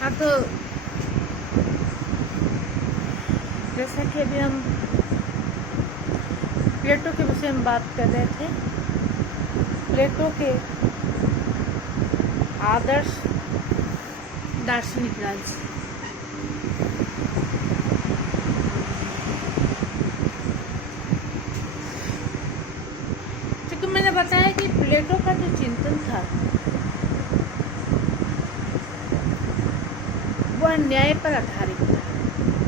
हाँ, तो जैसा कि अभी हम प्लेटो के विषय में बात कर रहे थे, प्लेटो के आदर्श दार्शनिक राज्य। क्योंकि मैंने बताया कि प्लेटो का जो चिंतन था वह न्याय पर आधारित था।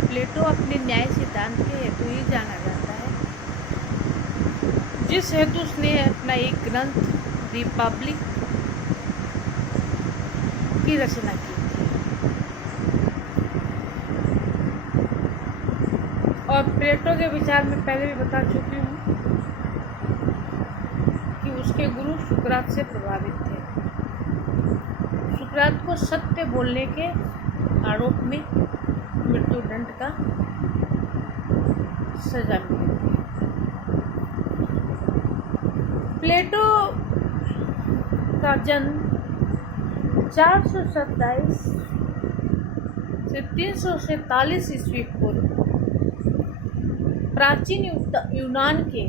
प्लेटो अपने न्याय सिद्धांत के हेतु ही जाना जाता है, जिस हेतु उसने अपना एक ग्रंथ रिपब्लिक की रचना की थी। और प्लेटो के विचार में पहले भी बता चुकी हूँ कि उसके गुरु सुकरात से प्रभावित थे। सुकरात को सत्य बोलने के आरोप में मृत्युदंड का सजा मिली थी। प्लेटो का जन्म 427 से 347 ईस्वी पूर्व प्राचीन यूनान के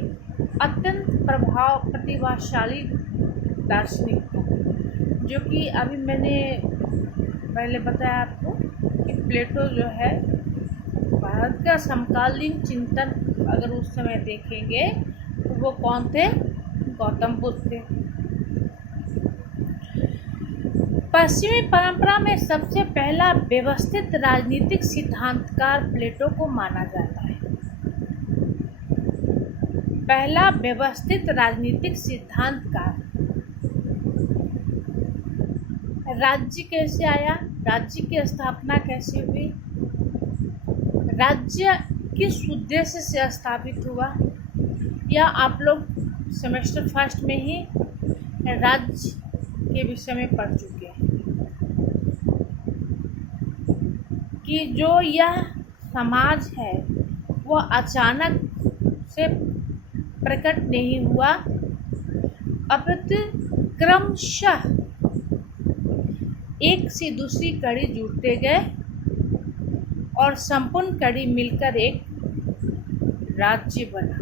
अत्यंत प्रतिभाशाली दार्शनिक था, जो कि अभी मैंने पहले बताया आपको कि प्लेटो जो है भारत का समकालीन चिंतन अगर उस समय देखेंगे तो वो कौन थे? गौतम बुद्ध थे। पश्चिमी परंपरा में सबसे पहला व्यवस्थित राजनीतिक सिद्धांतकार प्लेटो को माना जाता है। पहला व्यवस्थित राजनीतिक सिद्धांतकार। राज्य कैसे आया? राज्य की स्थापना कैसे हुई? राज्य किस उद्देश्य से स्थापित हुआ? या आप लोग सेमेस्टर फर्स्ट में ही राज्य के विषय में पढ़ चुके हैं कि जो यह समाज है वह अचानक से प्रकट नहीं हुआ, अपितु क्रमशः एक से दूसरी कड़ी जुड़ते गए और संपूर्ण कड़ी मिलकर एक राज्य बना।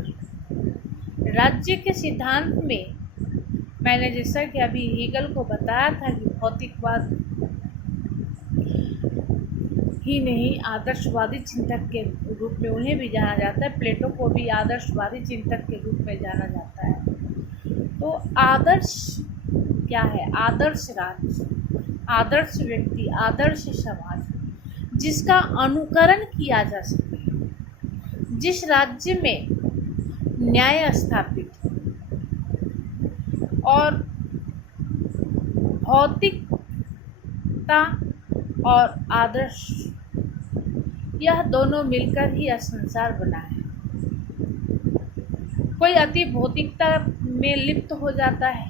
राज्य के सिद्धांत में मैंने जैसा कि अभी हीगल को बताया था कि भौतिकवाद ही नहीं, आदर्शवादी चिंतक के रूप में उन्हें भी जाना जाता है। प्लेटो को भी आदर्शवादी चिंतक के रूप में जाना जाता है। तो आदर्श क्या है? आदर्श राज्य, आदर्श व्यक्ति, आदर्श समाज जिसका अनुकरण किया जा सके, जिस राज्य में न्याय स्थापित हो और भौतिकता और आदर्श यह दोनों मिलकर ही यह संसार बना है। कोई अति भौतिकता में लिप्त हो जाता है,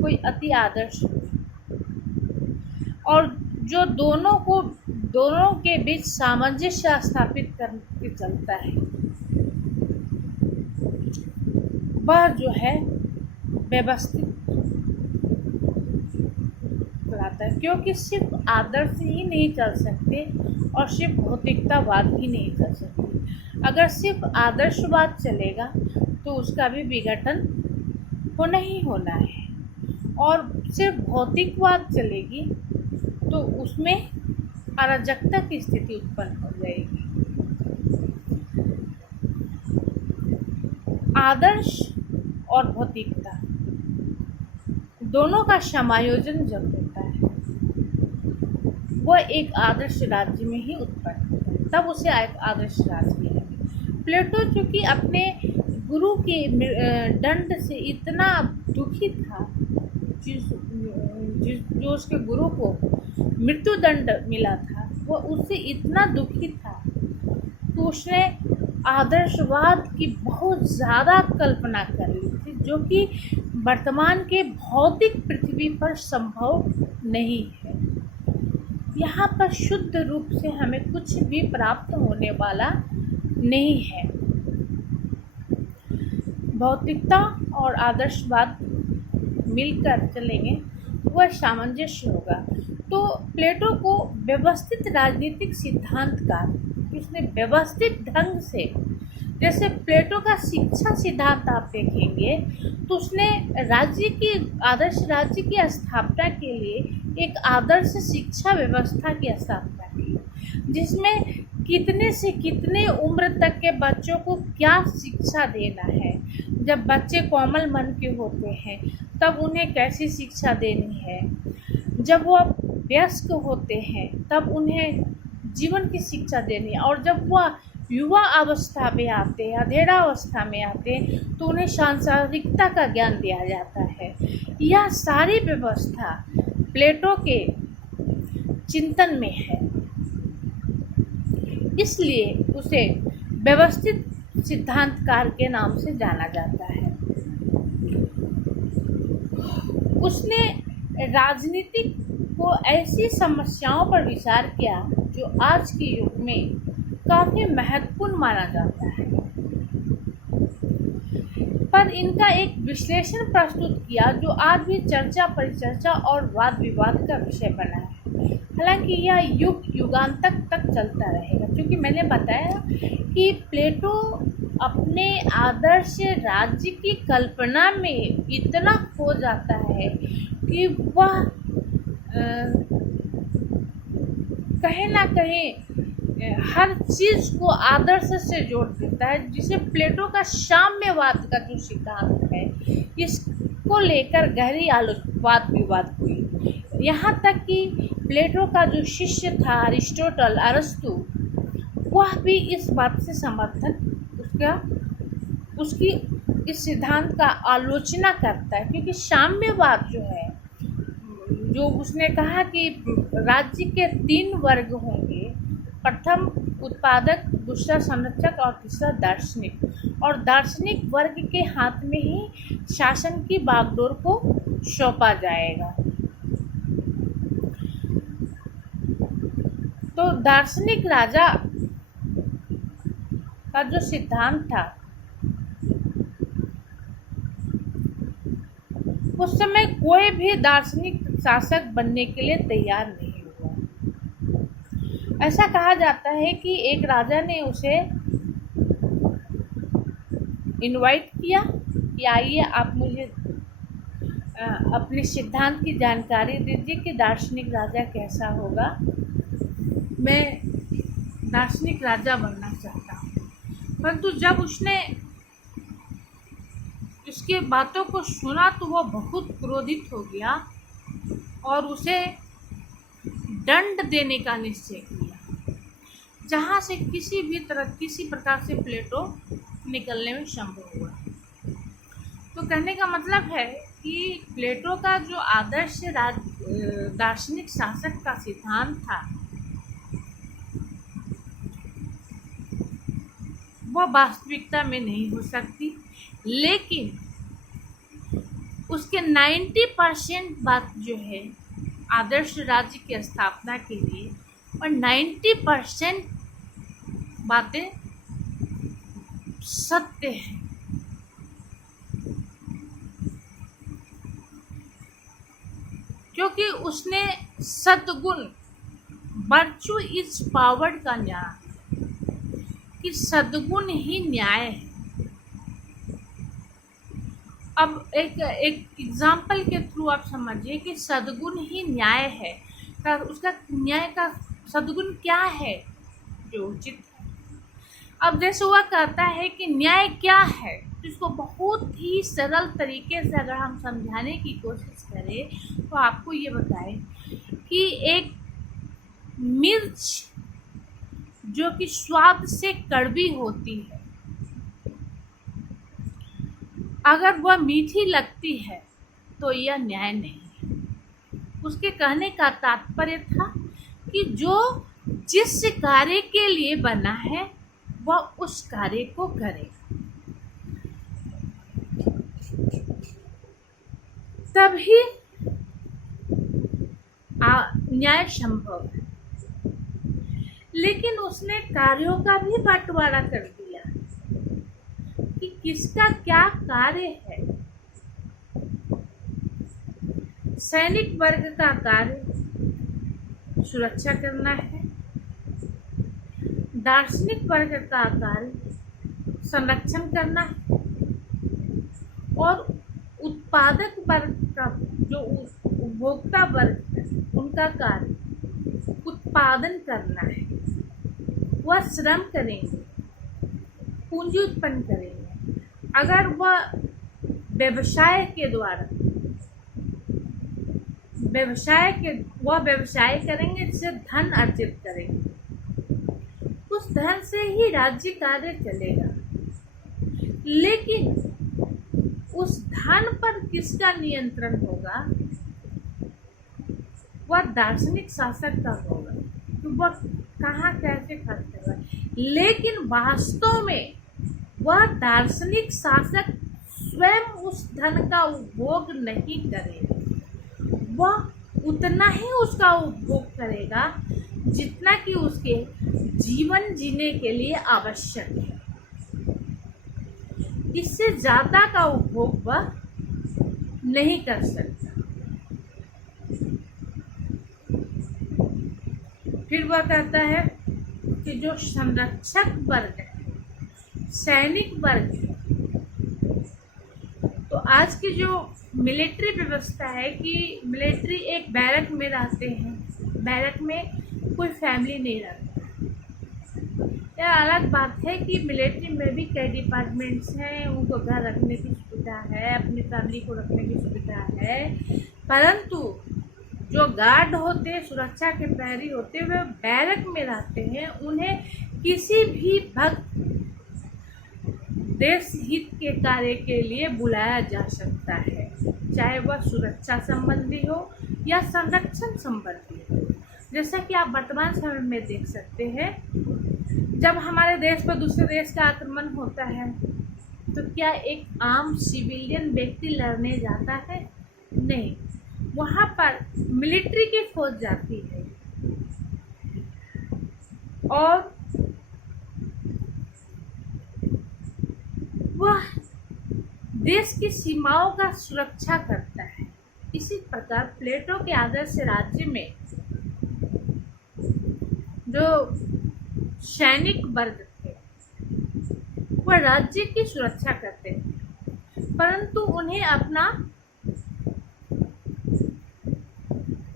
कोई अति आदर्श, और जो दोनों के बीच सामंजस्य स्थापित करके चलता है वह जो है व्यवस्थित कहलाता है। क्योंकि सिर्फ आदर्श ही नहीं चल सकते और सिर्फ भौतिकतावाद ही नहीं चल सकती। अगर सिर्फ आदर्शवाद चलेगा तो उसका भी विघटन होना ही होना है, और सिर्फ भौतिकवाद चलेगी तो उसमें अराजकता की स्थिति उत्पन्न हो जाएगी। आदर्श और भौतिकता दोनों का समायोजन जब होता है वह एक आदर्श राज्य में ही उत्पन्न होता है, तब उसे एक आदर्श राज्य कहेंगे। प्लेटो चूँकि अपने गुरु के दंड से इतना दुखी था, जो उसके गुरु को मृत्युदंड मिला था, वह उससे इतना दुखी था तो उसने आदर्शवाद की बहुत ज़्यादा कल्पना कर ली थी, जो कि वर्तमान के भौतिक पृथ्वी पर संभव नहीं है। यहाँ पर शुद्ध रूप से हमें कुछ भी प्राप्त होने वाला नहीं है। भौतिकता और आदर्शवाद मिलकर चलेंगे तो वह सामंजस्य होगा। तो प्लेटो को व्यवस्थित राजनीतिक सिद्धांतकार, उसने व्यवस्थित ढंग से, जैसे प्लेटो का शिक्षा सिद्धांत आप देखेंगे तो उसने आदर्श राज्य की स्थापना के लिए एक आदर्श शिक्षा व्यवस्था की स्थापना की, जिसमें कितने से कितने उम्र तक के बच्चों को क्या शिक्षा देना है। जब बच्चे कोमल मन के होते हैं तब उन्हें कैसी शिक्षा देनी है, जब वो वयस्क होते हैं तब उन्हें जीवन की शिक्षा देनी है, और जब वह युवा अवस्था में आते हैं, अधेड़ा अवस्था में आते हैं तो उन्हें सांसारिकता का ज्ञान दिया जाता है। यह सारी व्यवस्था प्लेटो के चिंतन में है, इसलिए उसे व्यवस्थित सिद्धांतकार के नाम से जाना जाता है। उसने राजनीतिक को ऐसी समस्याओं पर विचार किया जो आज के युग में काफ़ी महत्वपूर्ण माना जाता है, पर इनका एक विश्लेषण प्रस्तुत किया जो आज भी चर्चा परिचर्चा और वाद विवाद का विषय बना है। हालांकि यह युग युगांतक तक चलता रहेगा, क्योंकि मैंने बताया कि प्लेटो अपने आदर्श राज्य की कल्पना में इतना खो जाता है कि वह कहीं ना कहीं हर चीज़ को आदर्श से जोड़ देता है, जिसे प्लेटो का साम्यवाद का जो सिद्धांत है इसको लेकर गहरी वाद विवाद हुई। यहाँ तक कि प्लेटो का जो शिष्य था अरिस्टोटल, अरस्तु, वह भी इस बात से उसकी इस सिद्धांत का आलोचना करता है, क्योंकि साम्यवाद जो है, जो उसने कहा कि राज्य के 3 वर्ग होंगे, प्रथम उत्पादक, दूसरा संरक्षक और तीसरा दार्शनिक, और दार्शनिक वर्ग के हाथ में ही शासन की बागडोर को सौंपा जाएगा। तो दार्शनिक राजा का जो सिद्धांत था उस समय कोई भी दार्शनिक शासक बनने के लिए तैयार नहीं हुआ। ऐसा कहा जाता है कि एक राजा ने उसे इनवाइट किया कि आइए आप मुझे अपने सिद्धांत की जानकारी दीजिए कि दार्शनिक राजा कैसा होगा, मैं दार्शनिक राजा बनना चाहता हूँ। परंतु जब उसने उसके बातों को सुना तो वह बहुत क्रोधित हो गया और उसे दंड देने का निश्चय किया, जहाँ से किसी प्रकार से प्लेटो निकलने में संभव हुआ। तो कहने का मतलब है कि प्लेटो का जो आदर्श दार्शनिक शासक का सिद्धांत था वह वास्तविकता में नहीं हो सकती, लेकिन उसके 90% बात जो है आदर्श राज्य की स्थापना के लिए, और 90% बातें सत्य हैं। क्योंकि उसने सद्गुण, वर्चू इज पावर का ज्ञान, कि सद्गुण ही न्याय है। अब एक एग्जाम्पल के थ्रू आप समझिए कि सद्गुण ही न्याय है, उसका न्याय का सद्गुण क्या है जो उचित है। अब जैसे वह कहता है कि न्याय क्या है, तो इसको बहुत ही सरल तरीके से अगर हम समझाने की कोशिश करें तो आपको ये बताएं कि एक मिर्च जो कि स्वाद से कड़वी होती है, अगर वह मीठी लगती है तो यह न्याय नहीं है। उसके कहने का तात्पर्य था कि जो जिस कार्य के लिए बना है वह उस कार्य को करे, तभी न्याय संभव है। लेकिन उसने कार्यों का भी बंटवारा कर दिया कि किसका क्या कार्य है। सैनिक वर्ग का कार्य सुरक्षा करना है, दार्शनिक वर्ग का कार्य संरक्षण करना है और उत्पादक वर्ग का जो उपभोक्ता वर्ग है उनका कार्य उत्पादन करना है। वह श्रम करेंगे, पूंजी उत्पन्न करेंगे। अगर वह व्यवसाय के द्वारा व्यवसाय करेंगे जिससे धन अर्जित करेंगे, उस धन से ही राज्य कार्य चलेगा। लेकिन उस धन पर किसका नियंत्रण होगा? वह दार्शनिक शासक का होगा कि वह कहाँ कैसे खर्च कर रहा है। लेकिन वास्तव में वह दार्शनिक शासक स्वयं उस धन का उपभोग नहीं करेगा। वह उतना ही उसका उपभोग करेगा जितना कि उसके जीवन जीने के लिए आवश्यक है। इससे ज्यादा का उपभोग वह नहीं कर सकता। फिर वह कहता है कि जो संरक्षक वर्ग है, सैनिक वर्ग है, तो आज की जो मिलिट्री व्यवस्था है कि मिलिट्री एक बैरक में रहते हैं, बैरक में कोई फैमिली नहीं रहता। यह अलग बात है कि मिलिट्री में भी कई डिपार्टमेंट्स हैं, उनको घर रखने की सुविधा है, अपनी फैमिली को रखने की सुविधा है, परंतु जो गार्ड होते हैं, सुरक्षा के प्रहरी होते हैं, वे बैरक में रहते हैं। उन्हें किसी भी वक्त देश हित के कार्य के लिए बुलाया जा सकता है, चाहे वह सुरक्षा संबंधी हो या संरक्षण संबंधी हो। जैसा कि आप वर्तमान समय में देख सकते हैं, जब हमारे देश पर दूसरे देश का आक्रमण होता है तो क्या एक आम सिविलियन व्यक्ति लड़ने जाता है? नहीं, वहाँ पर मिलिट्री की फौज जाती है और वह देश की सीमाओं का सुरक्षा करता है। इसी प्रकार प्लेटो के आदर्श राज्य में जो सैनिक वर्ग थे वह राज्य की सुरक्षा करते थे, परंतु उन्हें अपना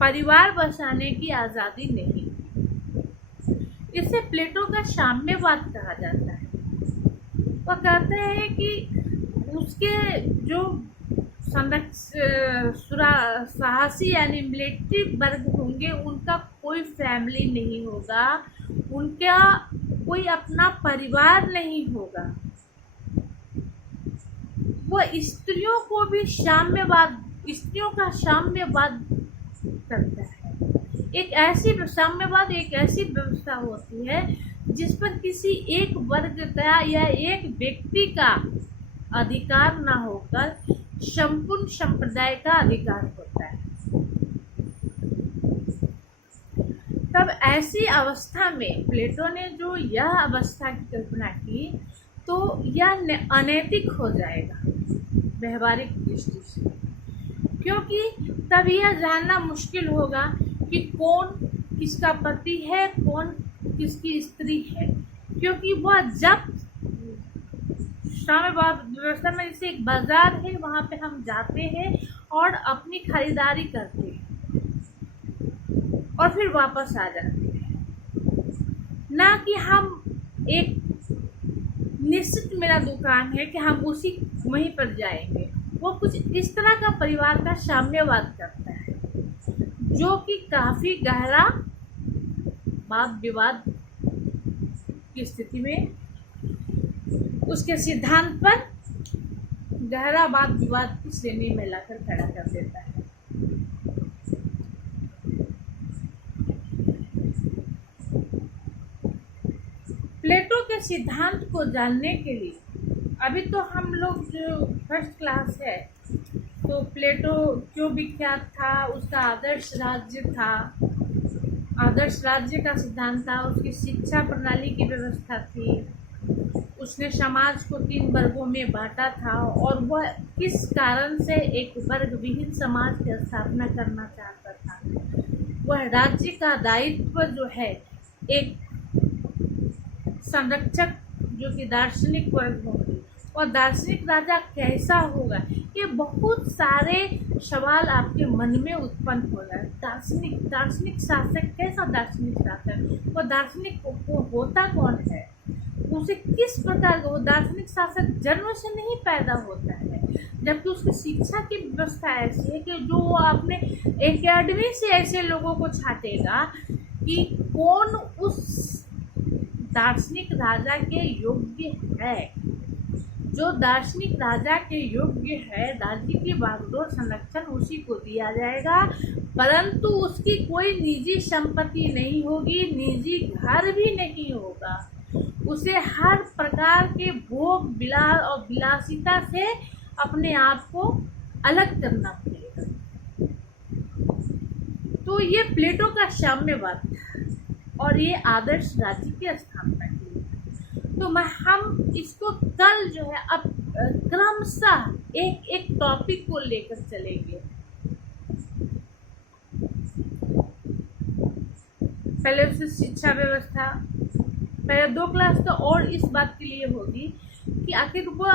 परिवार बसाने की आज़ादी नहीं। इसे प्लेटो का साम्यवाद कहा जाता है। वह कहते हैं कि उसके जो साहसी यानी मिलिट्री वर्ग होंगे उनका कोई फैमिली नहीं होगा, उनका कोई अपना परिवार नहीं होगा। वह स्त्रियों का साम्यवाद करता है। साम्यवाद एक ऐसी व्यवस्था होती है जिस पर किसी एक वर्ग का या एक व्यक्ति का अधिकार ना होकर संपूर्ण संप्रदाय का अधिकार होता है। तब ऐसी अवस्था में प्लेटो ने जो यह अवस्था की कल्पना की तो यह अनैतिक हो जाएगा व्यवहारिक दृष्टि से, क्योंकि तब यह जानना मुश्किल होगा कि कौन किसका पति है, कौन किसकी स्त्री है, क्योंकि वह जब साम्यवाद व्यवस्था में जैसे एक बाजार है, वहाँ पे हम जाते हैं और अपनी खरीदारी करते हैं और फिर वापस आ जाते हैं, ना कि हम एक निश्चित मेरा दुकान है कि हम वहीं पर जाएंगे। वो कुछ इस तरह का परिवार का साम्यवाद करता है जो कि काफी गहरा वाद विवाद की स्थिति में उसके सिद्धांत पर गहरा वाद विवाद की श्रेणी में लाकर खड़ा कर देता है। प्लेटो के सिद्धांत को जानने के लिए अभी तो हम लोग जो फर्स्ट क्लास है तो प्लेटो क्यों विख्यात था, उसका आदर्श राज्य था, आदर्श राज्य का सिद्धांत था, उसकी शिक्षा प्रणाली की व्यवस्था थी, उसने समाज को 3 वर्गों में बांटा था और वह किस कारण से एक वर्ग विहीन समाज की स्थापना करना चाहता था, वह राज्य का दायित्व जो है एक संरक्षक जो कि दार्शनिक वर्ग होंगे, और दार्शनिक राजा कैसा होगा, ये बहुत सारे सवाल आपके मन में उत्पन्न हो रहा है। दार्शनिक शासक कैसा दार्शनिक शासक, वो दार्शनिक को होता कौन है, उसे किस प्रकार का, वो दार्शनिक शासक जन्म से नहीं पैदा होता है, जबकि उसकी शिक्षा की व्यवस्था ऐसी है कि जो वो अपने एकेडमी से ऐसे लोगों को छाटेगा कि कौन उस दार्शनिक राजा के योग्य है। जो दार्शनिक राजा के योग्य है, राज्य की बागडोर संरक्षण उसी को दिया जाएगा, परंतु उसकी कोई निजी संपत्ति नहीं होगी, निजी घर भी नहीं होगा। उसे हर प्रकार के भोग विलास और विलासिता से अपने आप को अलग करना पड़ेगा। तो ये प्लेटो का साम्यवाद था और ये आदर्श राज्य की स्थापना की। तो हम इसको कल जो है अब क्रमशः एक एक टॉपिक को लेकर चलेंगे। पहले उससे शिक्षा व्यवस्था, पहले 2 क्लास तो और इस बात के लिए होगी कि आखिर वह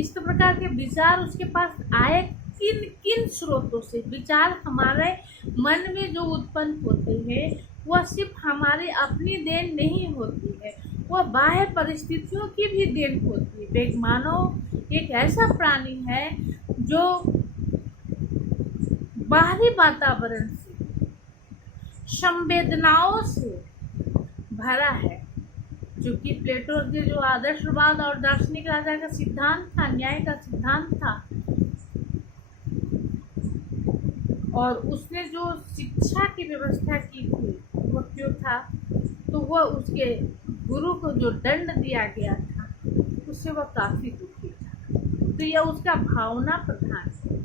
इस प्रकार के विचार उसके पास आए किन किन स्रोतों से। विचार हमारे मन में जो उत्पन्न होते हैं वह सिर्फ हमारी अपनी देन नहीं होती है, वह बाह्य परिस्थितियों की भी देन होती है। मानव एक ऐसा प्राणी है जो बाहरी वातावरण से, संवेदनाओं से भरा है, जो कि प्लेटो के जो आदर्शवाद और दार्शनिक राजा का सिद्धांत था, न्याय का सिद्धांत था, और उसने जो शिक्षा की व्यवस्था की थी वो क्यों था, तो वह उसके गुरु को जो दंड दिया गया था उससे वह काफ़ी दुखी था। तो यह उसका भावना प्रधान है।